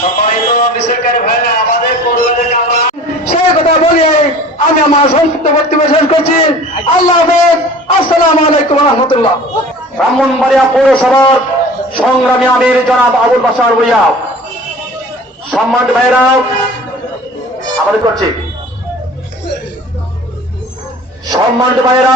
সম্মানিত মিছিলকারী ভাইরা, আমাদের পরিবারকে আমরা সেই কথা বলে আমি আমার সংক্ষিপ্ত বক্তব্য শেষ করছি। আল্লাহ হাফেজ। আসসালামু আলাইকুম রহমতুল্লাহ। ব্রাহ্মণবাড়িয়া পৌরসভার সংগ্রামী আমির জনাব আবুল বাশার ভূঁইয়া, সম্মানিত ভাইরা আমাদের করছি, সম্মানিত ভাইরা